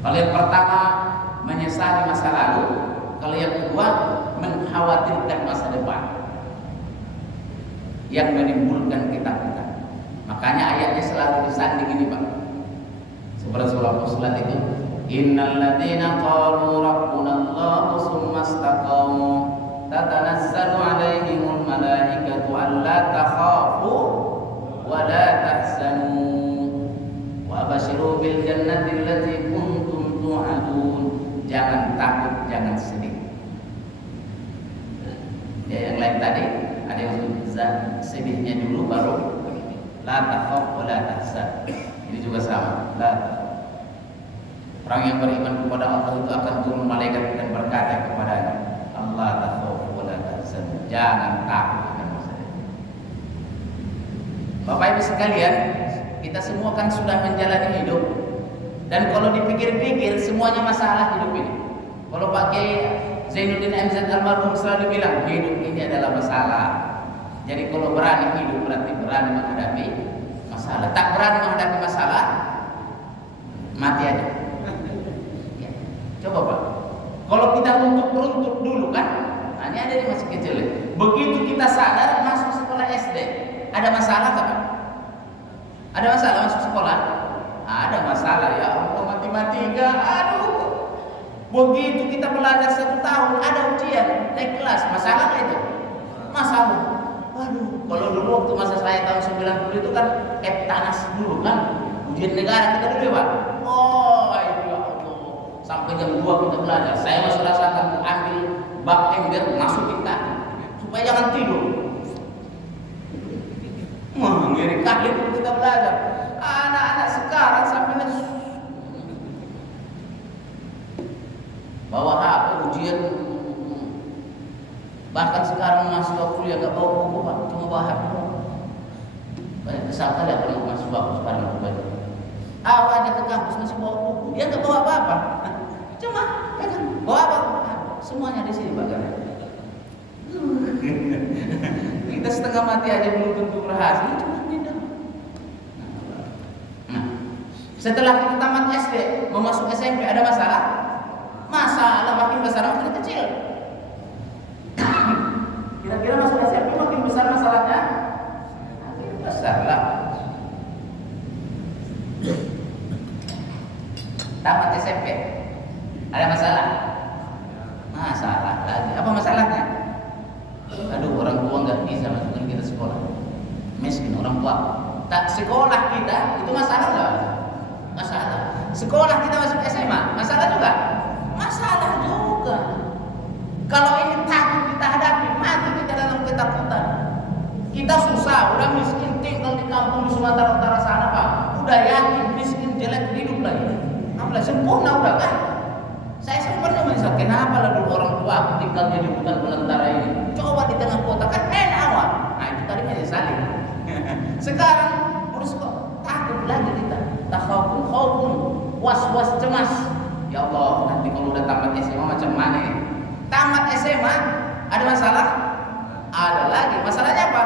Kalau yang pertama menyesali masa lalu, kalau yang kedua mengkhawatirkan masa depan yang menimbulkan ketakutan. Makanya ayatnya selalu disanding ini, Pak. Seperti surah Fussilat itu, innal ladzina qalu rabbuna Allah tsumma istaqamu tatanazzalu 'alaihimul malaikatu alla takhafu wa la tahzanu wa basyiru bil jannati allati kuntum tu'adun. Jangan takut, jangan sedih. Ya, yang lain tadi ada yang sedihnya dulu baru la takhaf wa la tahzan. Ini juga sama, la takhaf. Orang yang beriman kepada Allah itu akan turun malaikat dan berkata kepadanya, Allah takhaf wa la tahzan. Jangan takut akan masa depan. Bapak Ibu sekalian, kita semua kan sudah menjalani hidup. Dan kalau dipikir-pikir semuanya masalah hidup ini. Kalau pakai Zainuddin MZ almarhum selalu bilang hidup ini adalah masalah. Jadi kalau berani hidup berarti berani menghadapi masalah. Tak berani menghadapi masalah, mati aja. Ya. Coba Pak, kalau kita runtut dulu kan, nah ini ada di masih kecil. Begitu kita sadar masuk sekolah SD, ada masalah kan? Ada masalah masuk sekolah? Ada masalah ya Allah, matematika, aduh. Begitu kita belajar 1 tahun, ada ujian, naik kelas, masalah nggak itu? Masalah. Waduh, kalau dulu waktu masa saya tahun 90 itu kan Eptanas dulu kan, ujian negara kita dulu ya Pak. Oh ya Allah, sampai jam 2 kita belajar. Saya masih rasakan ambil bak ember, masukin kan, supaya jangan tidur. Ngeri kali kita belajar. Anak-anak sekarang sampai bawa HP ujian, bahkan sekarang mahasiswa kuliah nggak bawa buku Pak, cuma bawa HP. Banyak kesal kali kalau mahasiswa sekarang berbeda. Awal aja ke kampus masih bawa buku, dia nggak bawa apa-apa, cuma pegang bawa apa? Semuanya di sini Pak. Kita setengah mati aja belum tentu berhasil, cuma tidak. Nah, setelah kita tamat SD, mau masuk SMP ada masalah? Masalah makin besar makin kecil. Kira-kira masuk SMP makin besar masalahnya? Makin besar lah. Tamat SMP ada masalah? Masalah lagi. Apa masalahnya? Aduh, orang tua nggak bisa masukin kita sekolah. Miskin orang tua. Tak sekolah kita itu masalah nggak? Masalah. Sekolah kita masuk SMA, masalah juga? Masalah juga. Kalau ini takut kita hadapi, mati kita dalam ketakutan. Kita susah, udah miskin tinggal di kampung di Sumatera Utara sana Pak. Udah yakin miskin jelek hidup lagi. Apalagi sempurna udah kan? Saya sempurna menyesal. Kenapa lah dulu orang tua aku tinggal di hutan belantara ini? Coba di tengah kota kan enak awak. Nah itu tadi menyesali. Sekarang terus kok takut lagi kita. Takhawun, was-was cemas. Ya Allah, nanti kalau udah tamat SMA macam mana ya? Tamat SMA ada masalah? Ada lagi. Masalahnya apa?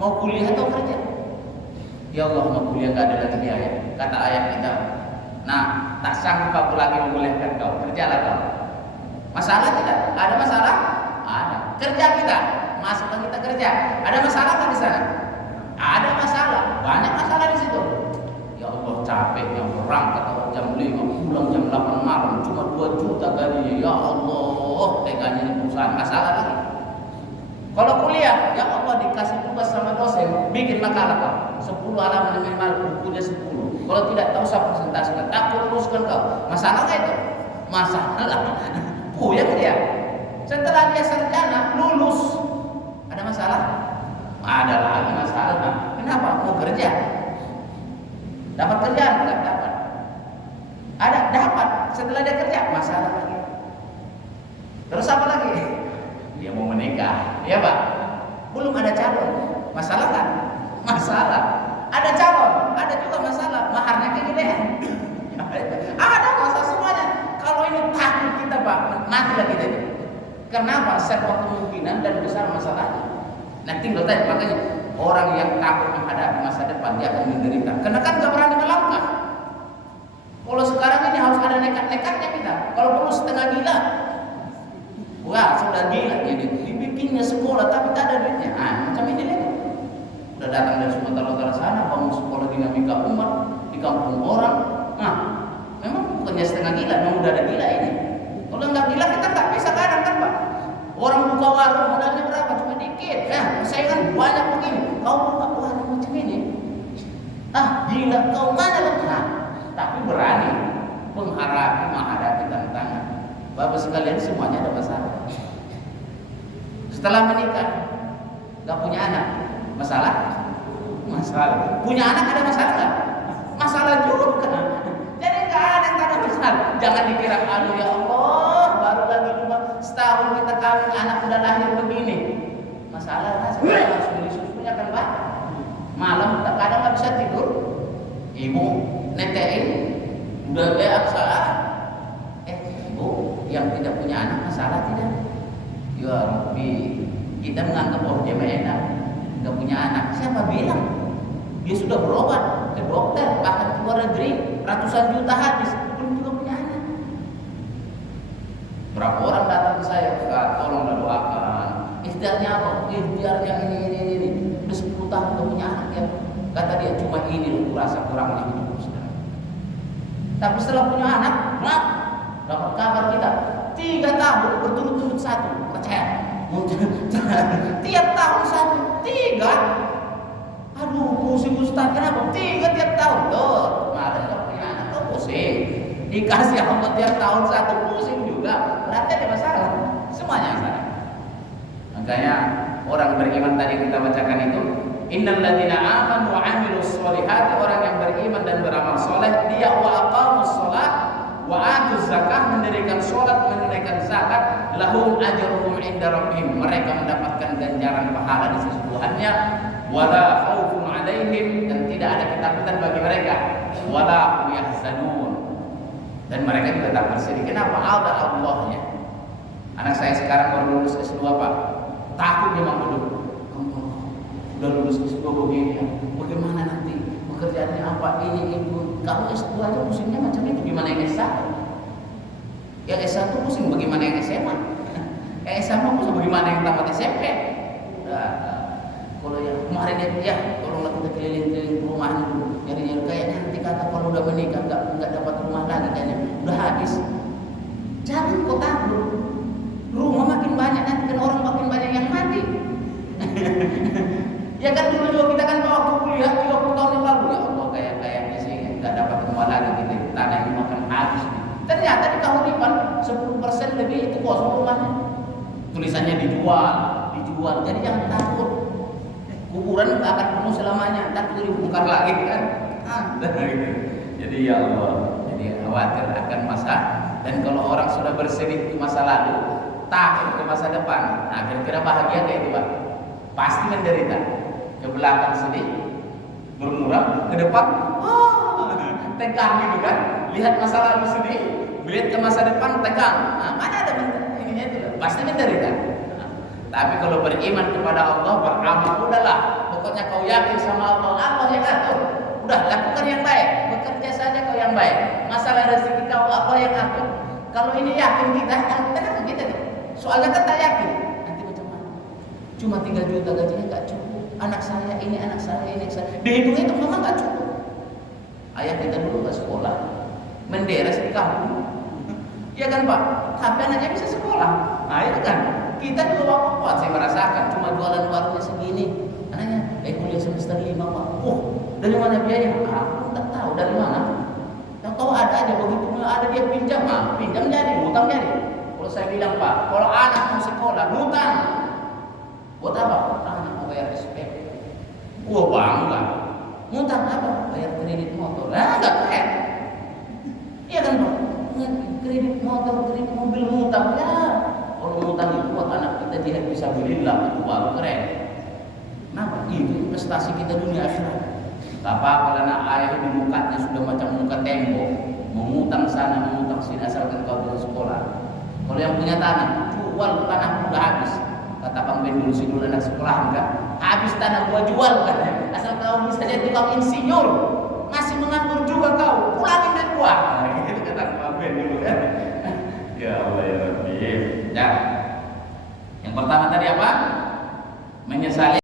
Mau kuliah atau kerja? Ya Allah, mau kuliah gak ada lagi biaya. Kata ayah kita, nah tak sanggup aku lagi membolehkan kau, kerjalah kau. Masalah tidak? Ada masalah? Ada. Kerja kita, masukkan kita kerja. Ada masalah nggak di sana? Ada masalah, banyak masalah di situ. Ya Allah, capeknya berangkat jam 5, pulang jam 8 malam, cuma 2 juta gajinya. Ya Allah, teganya ini perusahaan, masalah lagi. Kalau kuliah, ya Allah dikasih tugas sama dosen, bikin makalah kau, 10 halaman minimal, bukunya 10. Kalau tidak tahu saya presentasikan, aku luluskan kau. Masalah nggak itu? Masalah. Puyeng dia. Setelah dia sarjana, lulus, ada masalah? Ada lagi masalah. Kenapa? Mau kerja? Dapat kerjaan? Nggak dapat. Ada? Dapat. Setelah dia kerja, masalah lagi. Terus apa lagi? Dia mau menikah, ya Pak? Belum ada calon. Masalah kan? Masalah. Ada calon, ada juga masalah. Maharnya kegedean. Ada masalah semuanya. Kalau ini takut kita Pak, mati lagi tadi. Kenapa? Serba kemungkinan dan besar masalahnya. Nah tinggal tanya, makanya orang yang takut menghadapi masa depan dia akan menderita. Karena kan nggak berani melangkah. Kalau sekarang ini harus ada senekat-nekatnya kita. Kalau perlu setengah gila. Wah, sudah gila ini. Dibikinnya sekolah tapi tak ada duitnya. Macam ini lihat. Udah datang dari Sumatera Utara sana, bangun sekolah dinamika umat di kampung orang. Memang bukannya setengah gila, memang udah ada gila ini. Kalau nggak gila kita nggak bisa kadang kan Pak. Orang buka warung modalnya berapa? Cuma dikit. Saya kan banyak begini. Kau buka warung macam ini. Gila kau mana lagi? Tapi berani menghadapi tantangan. Bapak sekalian semuanya ada masalah. Setelah menikah, nggak punya anak, masalah. Punya anak ada masalah nggak? Masalah juga. Jadi nggak ada yang tak ada masalah. Jangan dikira aduh ya Allah, baru lagi setahun kita kawin anak udah lahir begini. Masalah harus beli susunya kan Pak. Malam kadang nggak bisa tidur. Ibu netein udah salah. Ibu yang tidak punya anak masalah tidak? Ya Rabbi, kita menganggap dia enak, nggak punya anak. Siapa bilang? Dia sudah berobat ke dokter, bahkan ke luar negeri, ratusan juta habis, belum juga punya anak. Berapa orang datang ke saya, tolong doakan. Ikhtiarnya apa? Ikhtiarnya ini. Udah 10 tahun nggak punya anak ya. Kata dia cuma ini loh, kurasa kurangnya hidupku sekarang. Tapi setelah punya anak, dapat kabar kita 3 tahun berturut-turut satu, percaya? Tiap tahun 1, 3. Aduh, pusing Ustaz, kenapa? 3 tiap tahun. Tuh, kemarin gak punya anak, kok pusing. Dikasih Allah tiap tahun 1, pusing juga. Berarti ada masalah. Semuanya masalah. Makanya orang beriman tadi kita bacakan itu, innal ladzina amanu wa 'amilus sholihati, orang yang beriman dan beramal soleh, dia wa aqamus shalah wa atuz zakah, mendirikan salat, menunaikan zakat, lahum ajruhum 'inda rabbihim, mereka mendapatkan ganjaran pahala di sisi Tuhannya, wala khaufun 'alaihim, dan tidak ada ketakutan bagi mereka, wala hum yahzanun, dan mereka juga tak bersedih. Kenapa? Ada Allahnya. Anak saya sekarang baru lulus S2 Pak, takut dia mau duduk. Udah lulus S2 begini ya, bagaimana nanti pekerjaannya apa, ini itu. Kalau S2 aja pusingnya macam itu, gimana yang S1? Yang S1 pusing bagaimana yang SMA? Yang SMA pusing bagaimana yang tamat SMP? Udah. Kalau yang kemarin ya, tolonglah kita keliling-keliling perumahan dulu, nyari-nyari. Kayaknya nanti kata kalau udah menikah nggak dapat rumah lagi, kayaknya udah habis. Jangan kau takut. Rumah makin banyak nanti kan orang makin banyak yang mati. Ya kan dulu juga kita kan waktu kuliah 30 tahun yang lalu, ya Allah kayaknya sih nggak dapat rumah lagi gitu, tanah ini makan habis. Ternyata di Kahuripan 10% lebih itu kosong rumahnya. Tulisannya dijual. Jadi jangan takut. Kuburan nggak akan penuh selamanya, ntar itu dibongkar lagi kan. Jadi ya Allah, jadi khawatir akan masa. Dan kalau orang sudah bersedih ke masa lalu, takut ke masa depan, nah kira-kira bahagia kayak itu Pak? Pasti menderita. Ke belakang sedih, bermuram, ke depan tegang gitu kan. Lihat masa lalu sedih, lihat ke masa depan tegang. Nah, mana ada ininya itu? Pasti menderita. Tapi kalau beriman kepada Allah, beramal, udahlah. Pokoknya kau yakin sama Allah, Allah yang atur. Udah, lakukan yang baik, bekerja saja kau yang baik. Masalah rezeki kau, Allah yang atur. Kalau ini yakin kita, tenang kita deh. Soalnya kan tak yakin. Nanti macam mana? Cuma 3 juta gajinya nggak cukup. Anak saya ini. Dihitung itu memang nggak cukup. Ayah kita dulu nggak sekolah, menderes di kampung. Iya kan Pak? Tapi anaknya bisa sekolah. Nah itu kan. Kita juga waktu saya merasakan cuma jualan warungnya segini. Anaknya kuliah semester 5 Pak. Dari mana biaya? Aku tak tahu dari mana. Tak tahu ada aja begitu ada dia pinjam, pinjam jadi, hutang jadi. Kalau saya bilang Pak, kalau anak mau sekolah, hutang. Buat apa? Anak mau bayar SP. Bangga. Hutang apa? Bayar kredit motor. Nggak keren. Iya kan Pak? Kredit motor, kredit mobil, hutang ya. Kalau hutang itu buat anak kita jihad bisa bilillah, itu baru keren. Kenapa? Itu investasi kita dunia akhirat. Tak apa-apa anak ayah di mukanya sudah macam muka tembok, mengutang sana, mengutang sini asalkan kau di sekolah. Kalau yang punya tanah, jual tanah udah habis. Kata Bang Ben dulu sidul anak sekolahan kan, habis tanah gua jual kan. Asal kau bisa jadi tukang insinyur, masih menganggur juga kau, pulangin dari gua. Gitu kata Bang Ben dulu. kejar. Yang pertama tadi apa? Menyesali